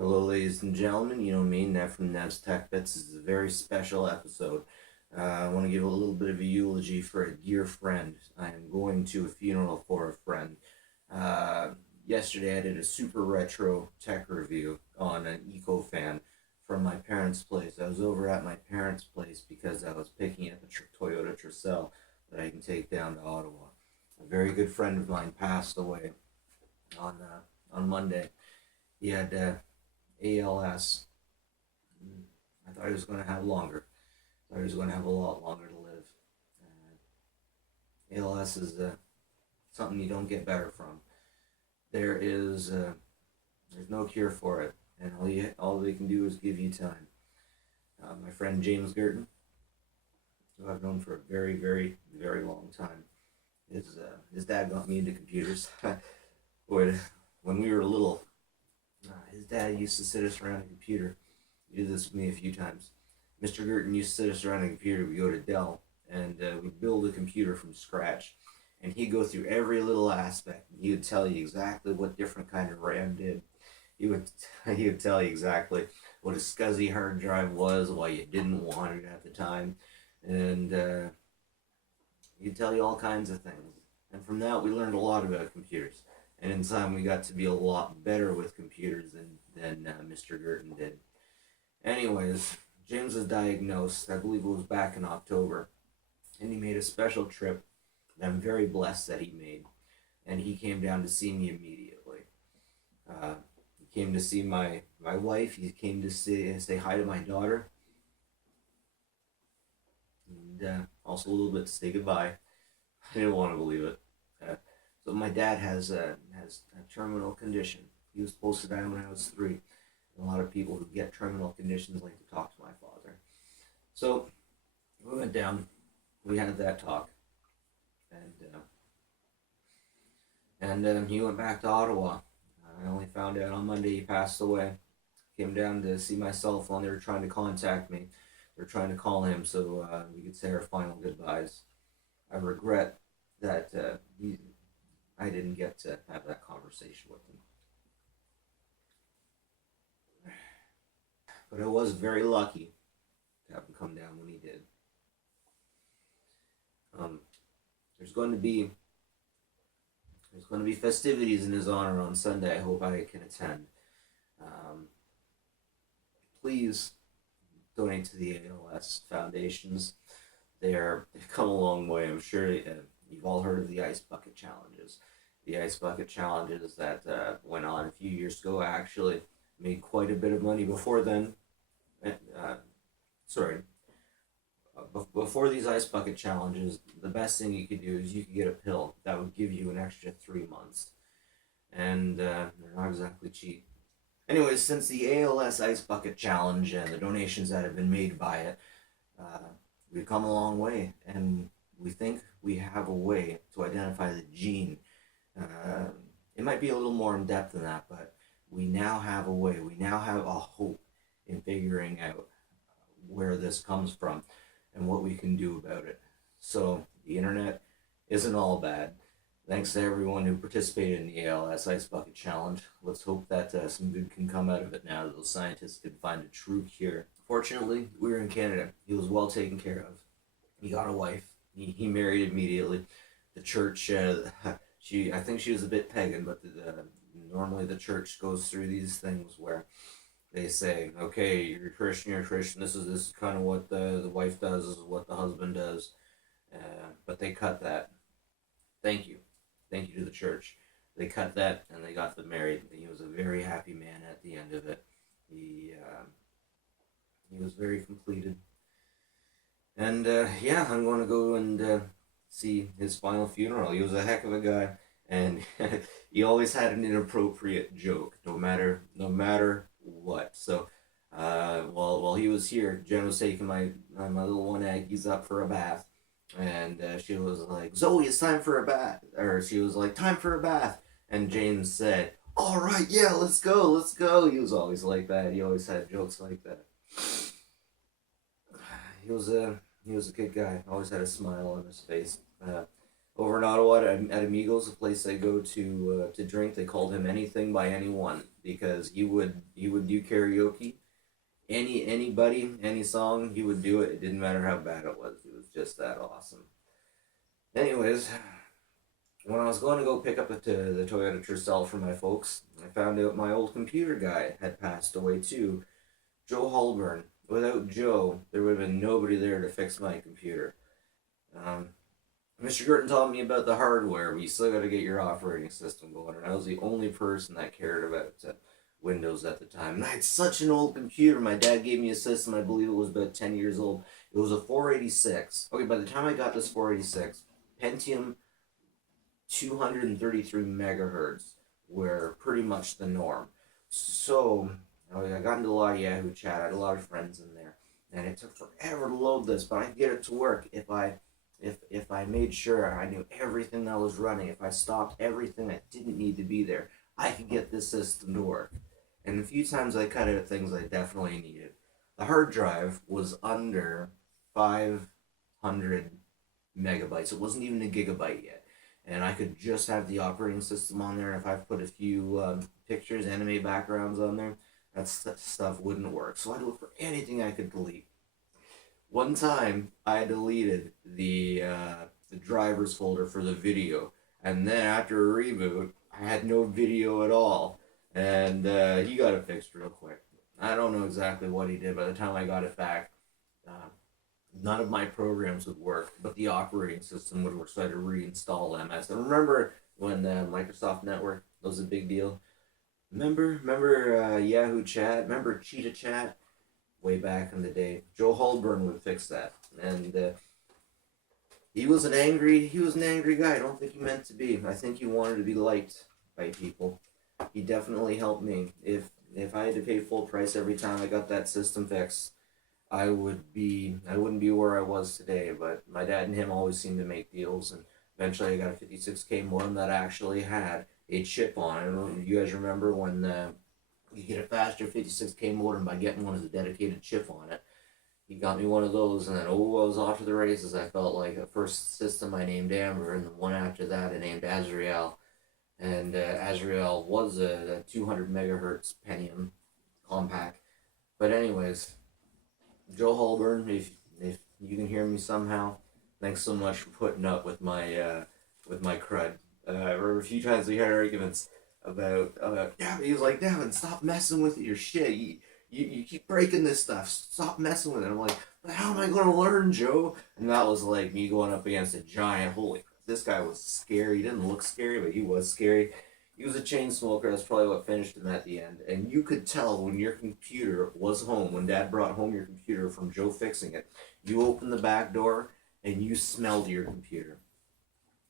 Hello, ladies and gentlemen. You know me, Nev from Nev's Tech Bits. This is a very special episode. I want to give a little bit of a eulogy for a dear friend. I am going to a funeral for a friend. Uh, Yesterday, I did a super retro tech review on an EcoFan from my parents' place. I was over at my parents' place because I was picking up a Toyota Tercel that I can take down to Ottawa. A very good friend of mine passed away on Monday. He had ALS. I thought he was going to have longer. I thought he was going to have a lot longer to live. ALS is something you don't get better from. There's no cure for it, and all they can do is give you time. My friend James Girton, who I've known for a very, very, very long time, his dad got me into computers. When we were little, his dad used to sit us around a computer. He did this with me a few times. Mr. Girton used to sit us around a computer. We go to Dell, and we'd build a computer from scratch. And he'd go through every little aspect. He would tell you exactly what different kind of RAM did. He would he would tell you exactly what a SCSI hard drive was, why you didn't want it at the time, and he'd tell you all kinds of things. And from that, we learned a lot about computers. And in time, we got to be a lot better with computers than Mr. Girton did. Anyways, James was diagnosed, I believe it was back in October, and he made a special trip that I'm very blessed that he made. And he came down to see me immediately. He came to see my wife, he came to say hi to my daughter, and also a little bit to say goodbye. I didn't want to believe it. So my dad has a terminal condition. He was supposed to die when I was 3. A lot of people who get terminal conditions like to talk to my father. So we went down, we had that talk, and he went back to Ottawa. I only found out on Monday he passed away. Came down to see my cell phone. They were trying to contact me. They were trying to call him so we could say our final goodbyes. I regret that I didn't get to have that conversation with him. But I was very lucky to have him come down when he did. There's going to be festivities in his honor on Sunday. I hope I can attend. Please donate to the ALS foundations. They've come a long way. I'm sure you've all heard of the ice bucket challenges. The ice bucket challenges that went on a few years ago actually made quite a bit of money before then. Before these ice bucket challenges, the best thing you could do is you could get a pill that would give you an extra 3 months. And they're not exactly cheap. Anyways, since the ALS Ice Bucket Challenge and the donations that have been made by it, we've come a long way, and we think we have a way to identify the gene. It might be a little more in depth than that, but we now have a way, we now have a hope in figuring out where this comes from and what we can do about it. So the internet isn't all bad. Thanks to everyone who participated in the ALS Ice Bucket Challenge. Let's hope that some good can come out of it now that those scientists can find a true cure. Fortunately, we were in Canada. He was well taken care of. He got a wife. He married immediately. The church, I think she was a bit pagan, but normally the church goes through these things where they say, okay, you're a Christian, this is kind of what the wife does, this is what the husband does. But they cut that. Thank you to the church. They cut that and they got them married. He was a very happy man at the end of it. He was very completed. And I'm going to go and see his final funeral. He was a heck of a guy, and he always had an inappropriate joke, no matter what. So while he was here, Jen was taking my little one Aggie's up for a bath. And she was like, Zoe, it's time for a bath. Or she was like, time for a bath. And James said, all right, yeah, let's go. He was always like that. He always had jokes like that. He was a good guy. Always had a smile on his face. over in Ottawa at Amigos, a place I go to drink. They called him anything by anyone because he would do karaoke. Anybody, any song, he would do it. It didn't matter how bad it was. It was just that awesome. Anyways, when I was going to go pick up the Toyota Tercel for my folks, I found out my old computer guy had passed away too. Joe Holborn. Without Joe, there would have been nobody there to fix my computer. Um, Mr. Girton taught me about the hardware, but you still got to get your operating system going. And I was the only person that cared about Windows at the time. And I had such an old computer. My dad gave me a system, I believe it was about 10 years old. It was a 486. Okay, by the time I got this 486, Pentium 233 megahertz were pretty much the norm. So I got into a lot of Yahoo chat. I had a lot of friends in there, and it took forever to load this, but I could get it to work if I made sure I knew everything that was running. If I stopped everything that didn't need to be there, I could get this system to work. And a few times I cut out things I definitely needed. The hard drive was under 500 megabytes. It wasn't even a gigabyte yet. And I could just have the operating system on there. And if I put a few pictures, anime backgrounds on there, that stuff wouldn't work. So I had to look for anything I could delete. One time, I deleted the drivers folder for the video. And then after a reboot, I had no video at all. And he got it fixed real quick. I don't know exactly what he did. By the time I got it back, none of my programs would work, but the operating system would work, so I had to reinstall MS. And remember when Microsoft Network was a big deal? Remember Yahoo Chat? Remember Cheetah Chat? Way back in the day. Joe Holborn would fix that. And he was an angry guy. I don't think he meant to be. I think he wanted to be liked by people. He definitely helped me. If I had to pay full price every time I got that system fixed, I wouldn't be where I was today. But my dad and him always seemed to make deals, and eventually I got a 56K modem that actually had a chip on it. I don't know if you guys remember when you get a faster 56K modem by getting one with a dedicated chip on it. He got me one of those, and then I was off to the races. I felt like the first system I named Amber, and the one after that I named Azrael. And Azrael was a 200 megahertz Pentium compact. But anyways, Joe Holborn, if you can hear me somehow, thanks so much for putting up with my crud. I remember a few times we had arguments about yeah, he was like, Devin, stop messing with your shit. You keep breaking this stuff. Stop messing with it. I'm like, but how am I going to learn, Joe? And that was like me going up against a giant. Holy, this guy was scary. He didn't look scary, but he was scary. He was a chain smoker. That's probably what finished him at the end. And you could tell when your computer was home, when Dad brought home your computer from Joe fixing it, you opened the back door and you smelled your computer.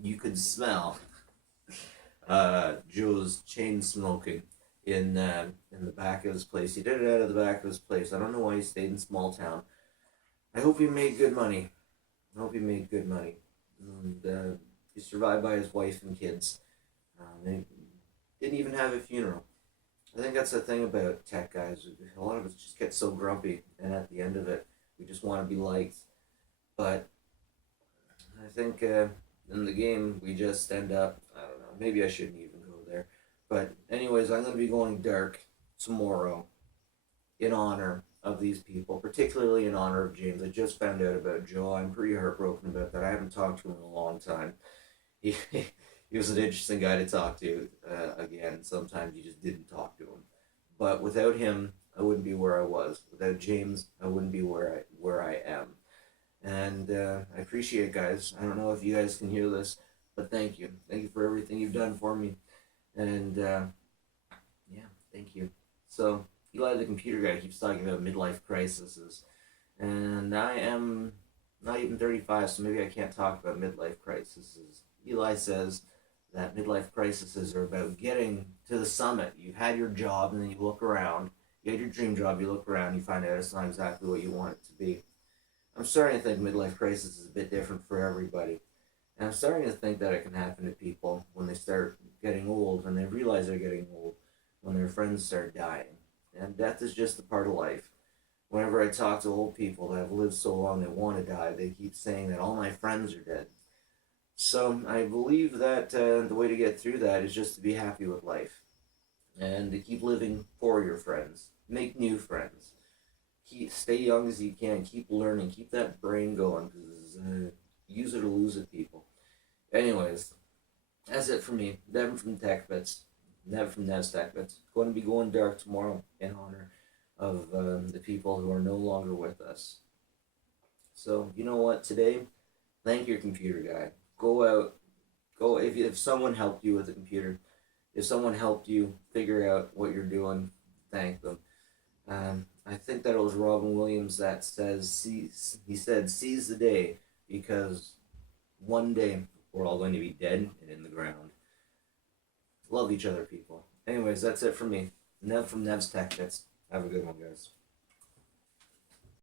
You could smell Joe's chain smoking in the back of his place. He did it out of the back of his place. I don't know why he stayed in small town. I hope he made good money. And he survived by his wife and kids. They didn't even have a funeral. I think that's the thing about tech guys. A lot of us just get so grumpy, and at the end of it, we just want to be liked. But I think in the game, we just end up, I don't know, maybe I shouldn't even go there. But anyways, I'm going to be going dark tomorrow in honor of these people, particularly in honor of James. I just found out about Joe. I'm pretty heartbroken about that. I haven't talked to him in a long time. He was an interesting guy to talk to. Again, sometimes you just didn't talk to him. But without him, I wouldn't be where I was. Without James, I wouldn't be where I am. And I appreciate it, guys. I don't know if you guys can hear this, but thank you. Thank you for everything you've done for me. And yeah, thank you. So Eli, the computer guy, keeps talking about midlife crises. And I am not even 35, so maybe I can't talk about midlife crises. Eli says that midlife crises are about getting to the summit. You've had your job, and then you look around. You had your dream job, you look around, you find out it's not exactly what you want it to be. I'm starting to think midlife crisis is a bit different for everybody. And I'm starting to think that it can happen to people when they start getting old, and they realize they're getting old, when their friends start dying. And death is just a part of life. Whenever I talk to old people that have lived so long they want to die, they keep saying that all my friends are dead. So I believe that the way to get through that is just to be happy with life and to keep living for your friends. Make new friends. Stay young as you can. Keep learning. Keep that brain going because use it or lose it, people. Anyways, that's it for me. Devin from Tech Bits. Nev from Nev's Tech Bits. Going to be going dark tomorrow in honor of the people who are no longer with us. So you know what? Today, thank your computer guy. Go out. Go if someone helped you with the computer. If someone helped you figure out what you're doing, thank them. I think that it was Robin Williams that he said, seize the day because one day we're all going to be dead and in the ground. Love each other, people. Anyways, that's it for me. Nev from Nev's Tech Bits. Have a good one, guys.